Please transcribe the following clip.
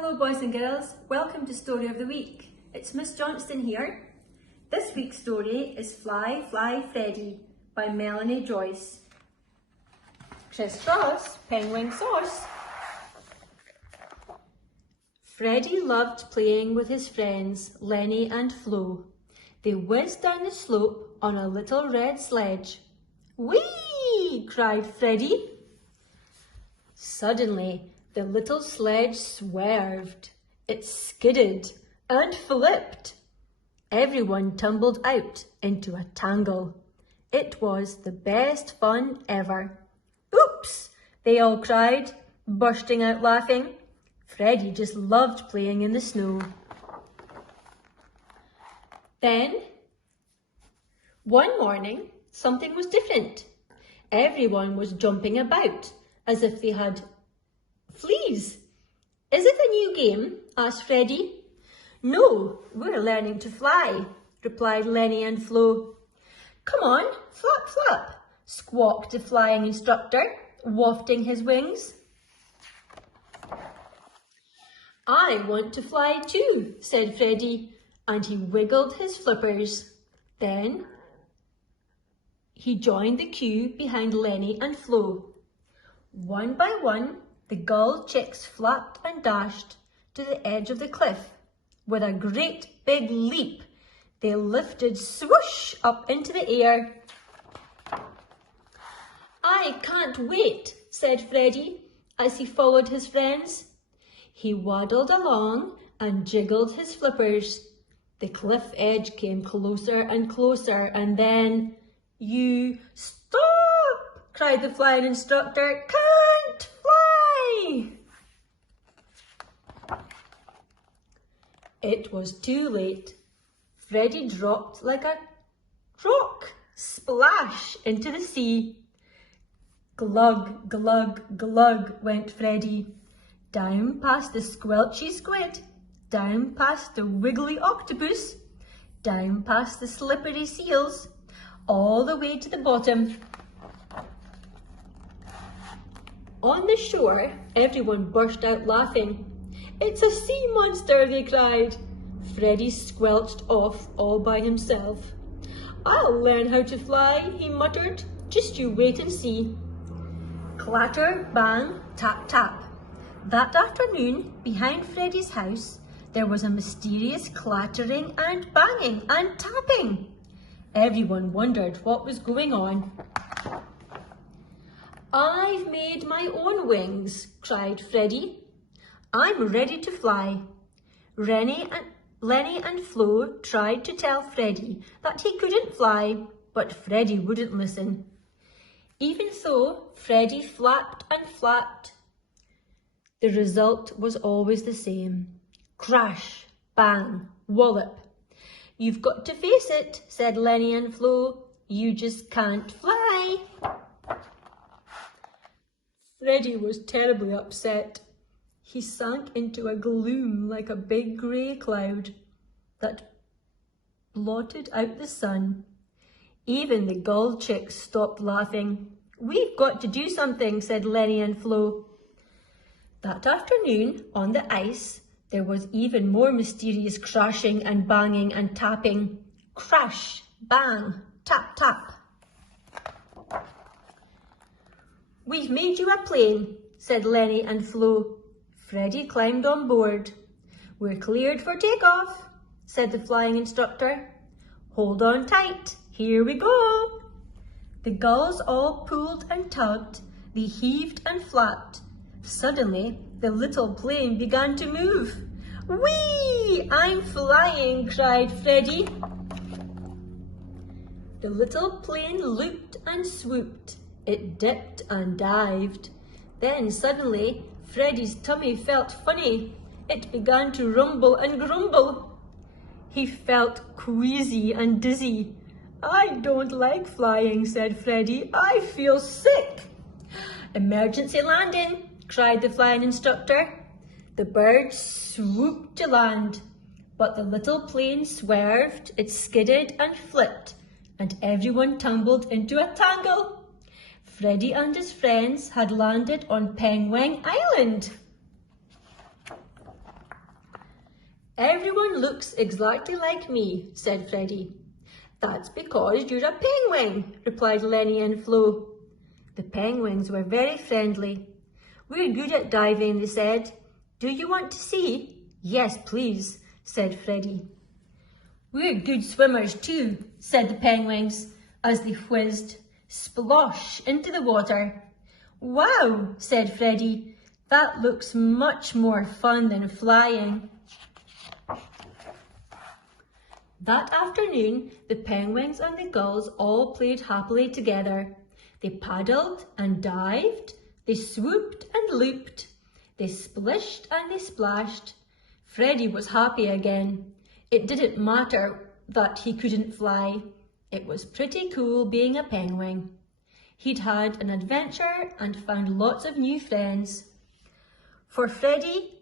Hello boys and girls, welcome to Story of the Week. It's Miss Johnstone here. This week's story is Fly, Fly, Freddy by Melanie Joyce. Criss-cross, penguin sauce. Freddy loved playing with his friends Lenny and Flo. They whizzed down the slope on a little red sledge. Whee! Cried Freddy. Suddenly, the little sledge swerved. It skidded and flipped. Everyone tumbled out into a tangle. It was the best fun ever. Oops! They all cried, bursting out laughing. Freddy just loved playing in the snow. Then, one morning, something was different. Everyone was jumping about as if they had fleas. Is it a new game? Asked Freddy. No, we're learning to fly, replied Lenny and Flo. Come on, flap, flap, squawked the flying instructor, wafting his wings. I want to fly too, said Freddy, and he wiggled his flippers. Then he joined the queue behind Lenny and Flo. One by one, the gull chicks flapped and dashed to the edge of the cliff. With a great big leap, they lifted swoosh up into the air. I can't wait, said Freddy as he followed his friends. He waddled along and jiggled his flippers. The cliff edge came closer and closer, and then, You stop! Cried the flying instructor. Can't fly! It was too late. Freddy dropped like a rock, splash into the sea. Glug, glug, glug went Freddy. Down past the squelchy squid, down past the wiggly octopus, down past the slippery seals, all the way to the bottom. On the shore, everyone burst out laughing. It's a sea monster, they cried. Freddy squelched off all by himself. I'll learn how to fly, he muttered. Just you wait and see. Clatter, bang, tap, tap. That afternoon, behind Freddy's house, there was a mysterious clattering and banging and tapping. Everyone wondered what was going on. I've made my own wings, cried Freddy. I'm ready to fly. Lenny and Flo tried to tell Freddy that he couldn't fly, but Freddy wouldn't listen. Even so, Freddy flapped and flapped. The result was always the same. Crash, bang, wallop. You've got to face it, said Lenny and Flo. You just can't fly. Freddy was terribly upset. He sank into a gloom like a big grey cloud that blotted out the sun. Even the gull chicks stopped laughing. We've got to do something, said Lenny and Flo. That afternoon, on the ice, there was even more mysterious crashing and banging and tapping. Crash, bang, tap, tap. We've made you a plane, said Lenny and Flo. Freddy climbed on board. We're cleared for takeoff, said the flying instructor. Hold on tight, here we go. The gulls all pulled and tugged, they heaved and flapped. Suddenly, the little plane began to move. Whee! I'm flying, cried Freddy. The little plane looped and swooped. It dipped and dived. Then suddenly, Freddy's tummy felt funny. It began to rumble and grumble. He felt queasy and dizzy. I don't like flying, said Freddy. I feel sick. Emergency landing, cried the flying instructor. The bird swooped to land, but the little plane swerved, it skidded and flipped, and everyone tumbled into a tangle. Freddy and his friends had landed on Penguin Island. Everyone looks exactly like me, said Freddy. That's because you're a penguin, replied Lenny and Flo. The penguins were very friendly. We're good at diving, they said. Do you want to see? Yes, please, said Freddy. We're good swimmers too, said the penguins as they whizzed splosh into the water. Wow, said Freddy. That looks much more fun than flying. That afternoon, the penguins and the gulls all played happily together. They paddled and dived, they swooped and looped, they splished and they splashed. Freddy was happy again. It didn't matter that he couldn't fly. It was pretty cool being a penguin. He'd had an adventure and found lots of new friends. For Freddy,